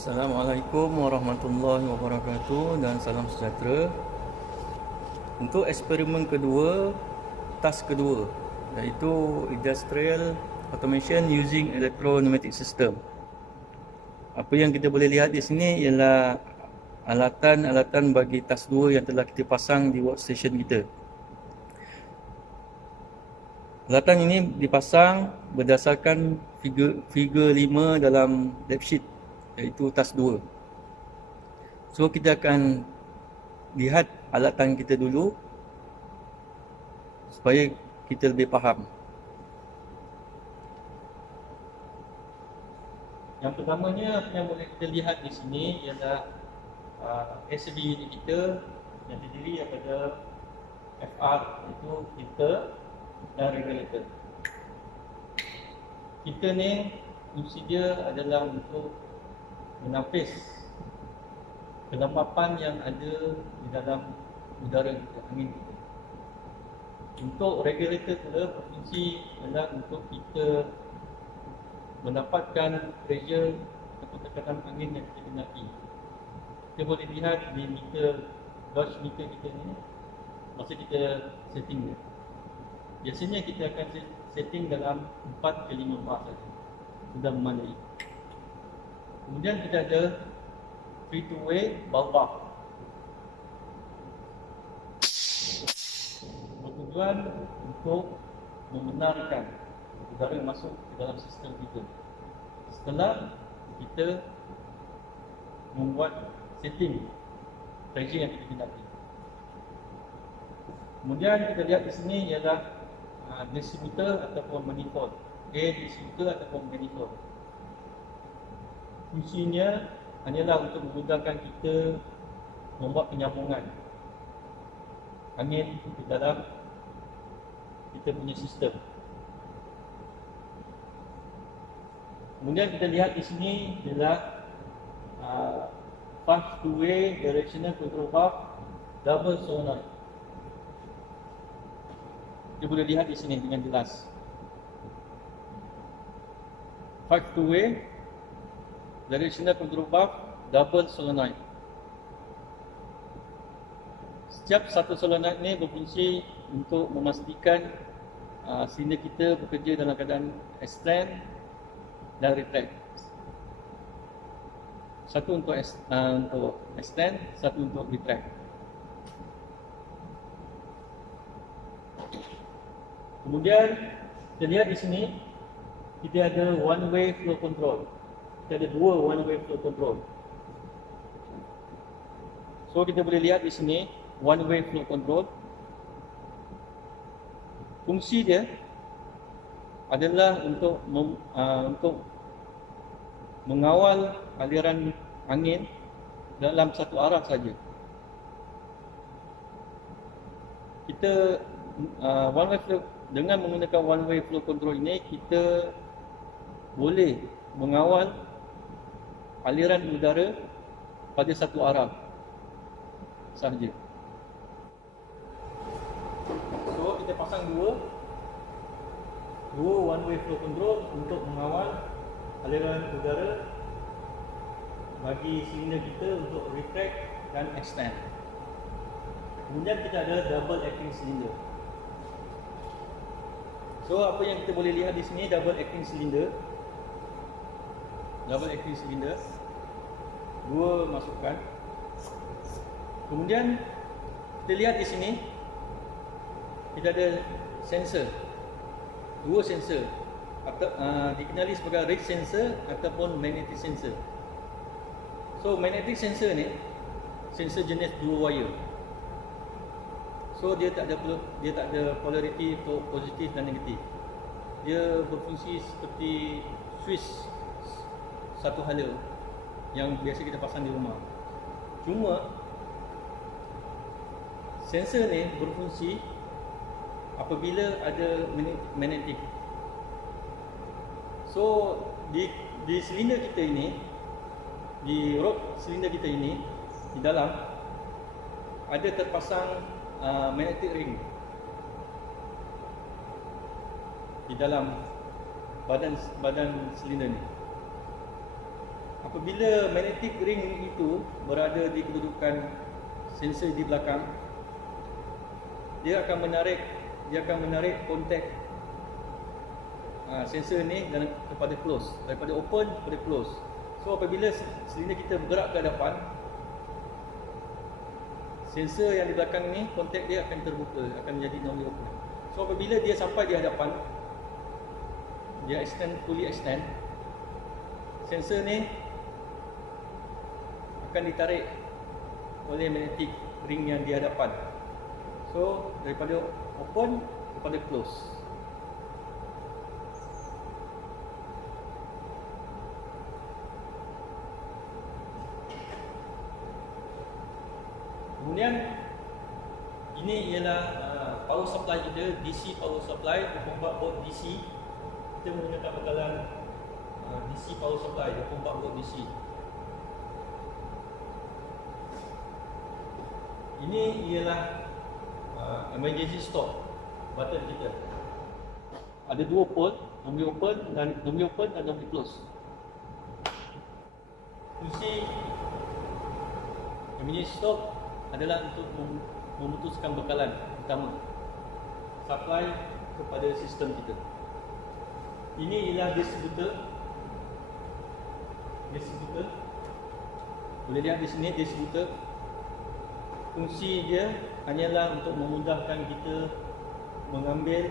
Assalamualaikum warahmatullahi wabarakatuh dan salam sejahtera. Untuk eksperimen kedua, task kedua, iaitu Industrial Automation Using Electro-Pneumatic System. Apa yang kita boleh lihat di sini ialah alatan-alatan bagi task 2 yang telah kita pasang di workstation kita. Alatan ini dipasang berdasarkan figure 5 dalam lab sheet, iaitu task 2. So kita akan lihat alatan kita dulu supaya kita lebih faham. Yang pertamanya yang boleh kita lihat di sini ialah SCB unit kita yang terdiri daripada FR, iaitu filter dan regulator. Filter ni fungsi dia adalah untuk menapis kelembapan yang ada di dalam udara kita, angin kita. Untuk regulator pula berfungsi adalah untuk kita mendapatkan pressure atau tekanan angin yang kita kendaki. Kita boleh lihat di gauge meter kita ni masa kita setting dia. Biasanya kita akan setting dalam 4 ke 5 bar saja, sudah memadai. Kemudian kita ada free to weigh bulb. Bertujuan untuk membenarkan udara yang masuk ke dalam sistem kita setelah kita membuat setting pressure yang kita kendaki. Kemudian kita lihat di sini ialah distributor ataupun manifold, air distributor ataupun manifold. Fungsinya hanyalah untuk memudahkan kita membuat penyambungan angin di dalam kita punya sistem. Kemudian kita lihat di sini ialah fast two-way directional control valve double solenoid. Kita boleh lihat di sini dengan jelas. Fast two-way directional control valve double solenoid. Setiap satu solenoid ni berfungsi untuk memastikan silinder kita bekerja dalam keadaan extend dan retract. Satu untuk extend, satu untuk retract. Kemudian kita lihat di sini kita ada one way flow control. Kita ada dua one way flow control. So kita boleh lihat di sini one way flow control. Fungsi dia adalah untuk mengawal aliran angin dalam satu arah saja. Kita one way flow, dengan menggunakan one way flow control ini kita boleh mengawal aliran udara pada satu arah sahaja. So kita pasang dua one way flow control untuk mengawal aliran udara bagi silinder kita untuk retract dan extend. Kemudian kita ada double acting cylinder. So apa yang kita boleh lihat di sini, double acting cylinder. Double acting cylinder, dua masukan. Kemudian kita lihat di sini kita ada sensor, dua sensor, atau dikenali sebagai rate sensor ataupun magnetic sensor. So magnetic sensor ni sensor jenis dua wire. So dia tak ada polarity untuk positif dan negatif. Dia berfungsi seperti switch satu hala yang biasa kita pasang di rumah. Cuma sensor ni berfungsi apabila ada magnetik. So di silinder kita ini, di rod silinder kita ini, di dalam ada terpasang magnetic ring di dalam badan silinder ni. apabila magnetic ring itu berada di kedudukan sensor di belakang, dia akan menarik kontak sensor ni kepada close, daripada open kepada close. So apabila silinder kita bergerak ke hadapan, sensor yang di belakang ni, kontak dia akan terbuka, akan menjadi normally open. So apabila dia sampai di hadapan, dia fully extend, sensor ni akan ditarik oleh magnetic ring yang di hadapan. So daripada open kepada close. Kemudian ini ialah power supply kita, DC power supply, 24 volt DC. Kita menggunakan bekalan DC power supply, 24 volt DC. Ini ialah emergency stop button kita. Ada dua port, normally open dan normally close. Fungsi emergency stop adalah untuk memutuskan bekalan utama supply kepada sistem kita. Ini ialah distributor. Boleh lihat di sini distributor. Fungsi dia hanyalah untuk memudahkan kita mengambil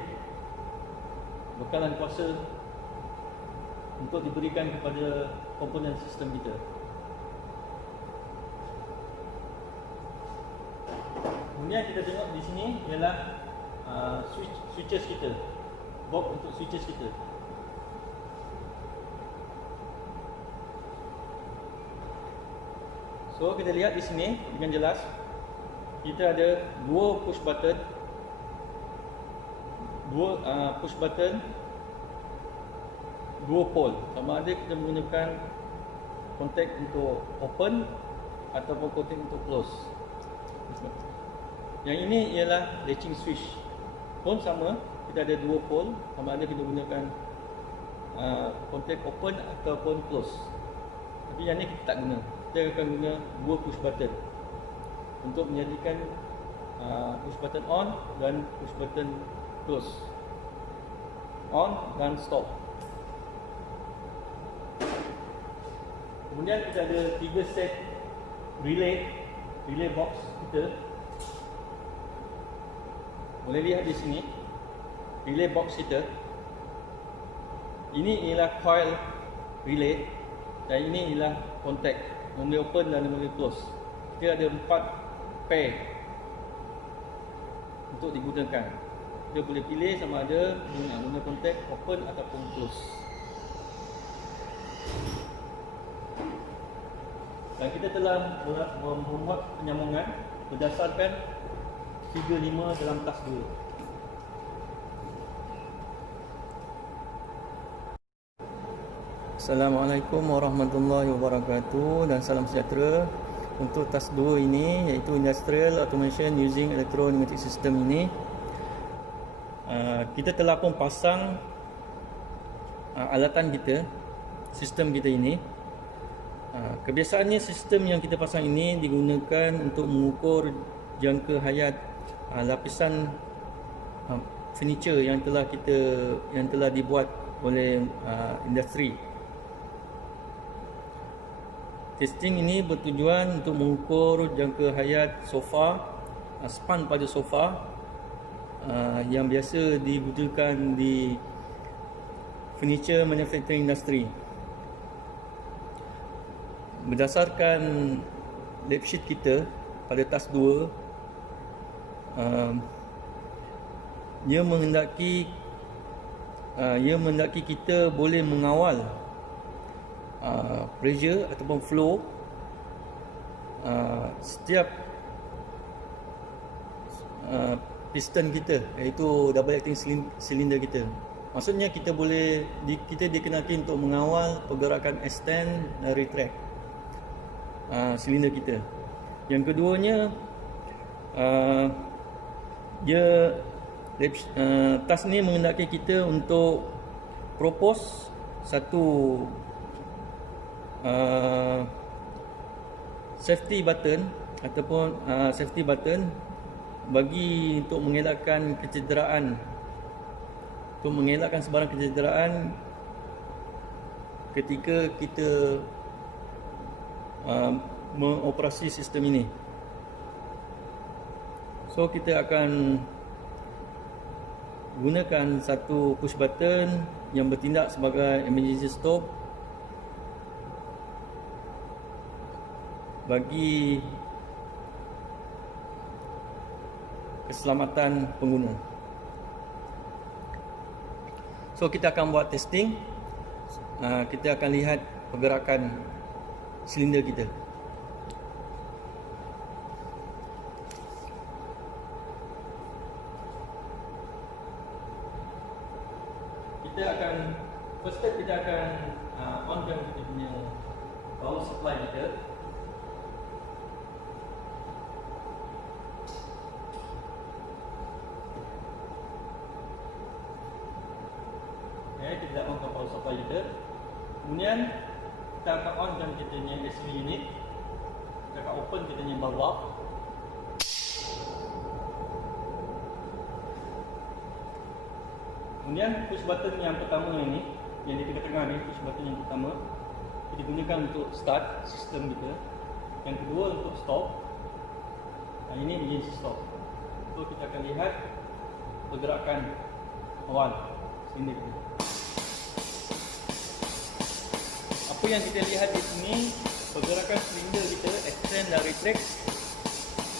bekalan kuasa untuk diberikan kepada komponen sistem kita. Kemudian kita tengok di sini ialah switches kita, box untuk switches kita. So kita lihat di sini dengan jelas, kita ada dua push button, dua pole. Sama ada kita menggunakan kontak untuk open ataupun kontak untuk close. Yang ini ialah latching switch, pun sama, kita ada dua pole, sama ada kita gunakan kontak open ataupun close. Tapi yang ni kita tak guna, kita akan guna dua push button untuk menjadikan push button on dan push button close, on dan stop. Kemudian kita ada 3 set relay box kita. Boleh lihat di sini relay box kita. Ini ialah coil relay dan ini ialah kontak, normally open dan normally close. Kita ada 4 pair untuk digunakan. Kita boleh pilih sama ada guna kontak open ataupun close. Dan kita telah membuat penyambungan berdasarkan figure 5 dalam tas 2. Assalamualaikum warahmatullahi wabarakatuh dan salam sejahtera. Untuk tas 2 ini, iaitu Industrial Automation Using Electro-Pneumatic System ini, kita telah pun pasang alatan kita, sistem kita ini. Kebiasaannya sistem yang kita pasang ini digunakan untuk mengukur jangka hayat lapisan furniture yang telah dibuat oleh industri. Testing ini bertujuan untuk mengukur jangka hayat sofa, span pada sofa yang biasa digunakan di furniture manufacturing industry. Berdasarkan lab sheet kita pada tas 2, ia menghendaki kita boleh mengawal pressure ataupun flow setiap piston kita, iaitu double acting cylinder kita. Maksudnya kita dikenaki untuk mengawal pergerakan extend dan retract silinder kita. Yang keduanya, tas ni menghendaki kita untuk propose satu safety button ataupun safety button bagi untuk mengelakkan kecederaan, untuk mengelakkan sebarang kecederaan ketika kita mengoperasi sistem ini. So kita akan gunakan satu push button yang bertindak sebagai emergency stop bagi keselamatan pengguna. So kita akan buat testing. Kita akan lihat pergerakan silinder kita. First step kita akan onkan kita punya power supply kita. Kita onkan power supply kita. Kemudian kita akan onkan kita punya AC unit. Kita akan open kita punya valve. Kemudian push button yang pertama ini, yang di tengah-tengah ni, push button yang pertama kita gunakan untuk start sistem kita. Yang kedua untuk stop. Ini emergency stop. So kita akan lihat pergerakan awal silinder kita. Apa yang kita lihat di sini, pergerakan silinder kita extend dan retract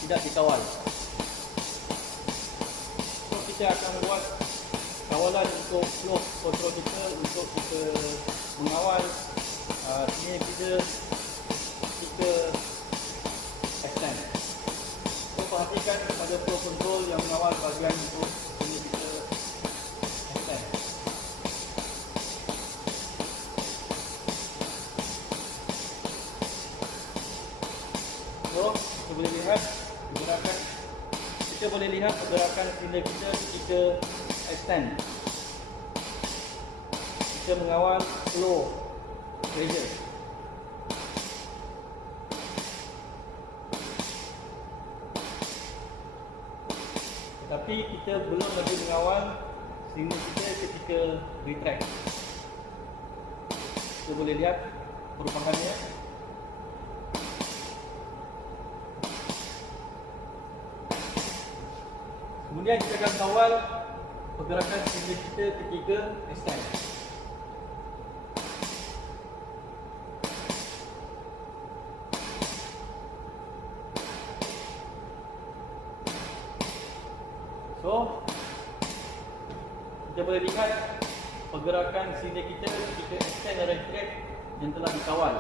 tidak dikawal. So kita akan buat kawalan untuk flow control kita, untuk kita mengawal silinder kita extend. So perhatikan pada flow control yang mengawal bahagian untuk silinder kita extend. So kita boleh lihat pergerakan silinder kita ketika extend. Kita mengawal flow pressure. Tapi kita belum lagi mengawal silinder kita ketika retract. Kita boleh lihat perubahannya. Kemudian kita akan kawal pergerakan silinder kita ketika extend. So kita boleh lihat pergerakan silinder kita ketika extend dan retract yang telah dikawal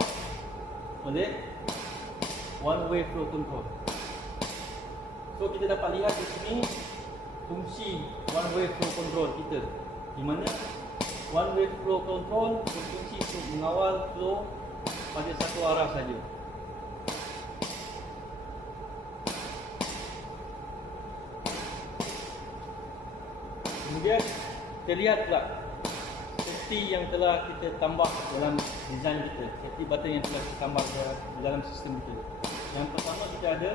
oleh one way flow control. So kita dapat lihat di sini fungsi one way flow control kita, di mana one way flow control berfungsi untuk mengawal flow pada satu arah saja. Kemudian kita lihat pula safety yang telah kita tambah dalam design kita, safety button yang telah kita tambah dalam sistem kita. Yang pertama kita ada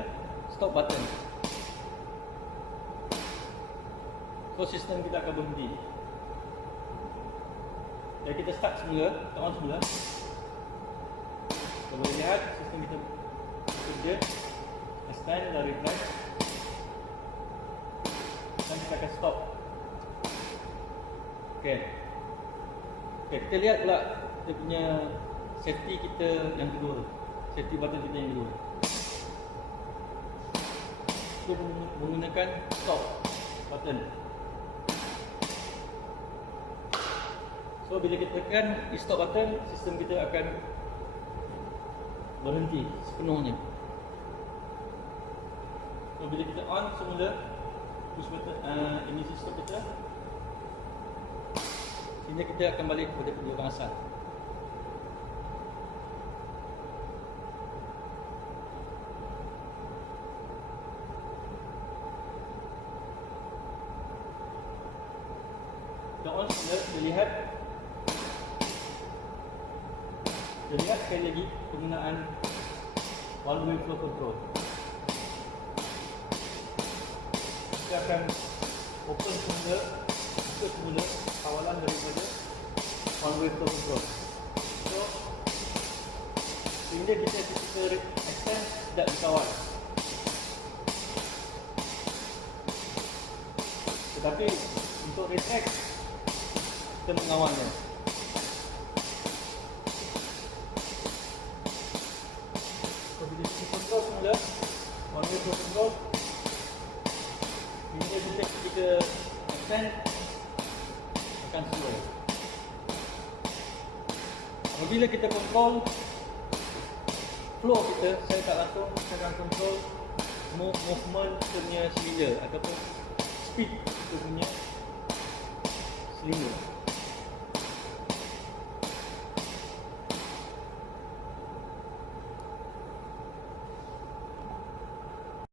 stop button. So sistem kita akan berhenti. Jadi kita start semula, kita on semula. Kita boleh lihat sistem kita bekerja, extend dan retract. Dan kita akan stop. Okay, kita lihat pula kita punya safety kita yang kedua, safety button kita yang kedua. Kita menggunakan stop button. So bila kita tekan stop button, sistem kita akan berhenti sepenuhnya. So bila kita on semula push button ini sistem kita, sehingga kita akan balik kepada penjualan asal. Kita on semula, kita lihat sekali lagi penggunaan one way flow control. Kita akan open semula, buka semula kawalan daripada one way flow control. So sehingga kita extend tidak dikawal. Tetapi untuk rate X kita mengawalnya. So bila kita control semula one way flow control, hingga kita extend akan slow. Apabila kita control flow kita, saya tak langsung saya akan control movement kita punya cylinder ataupun speed kita punya cylinder.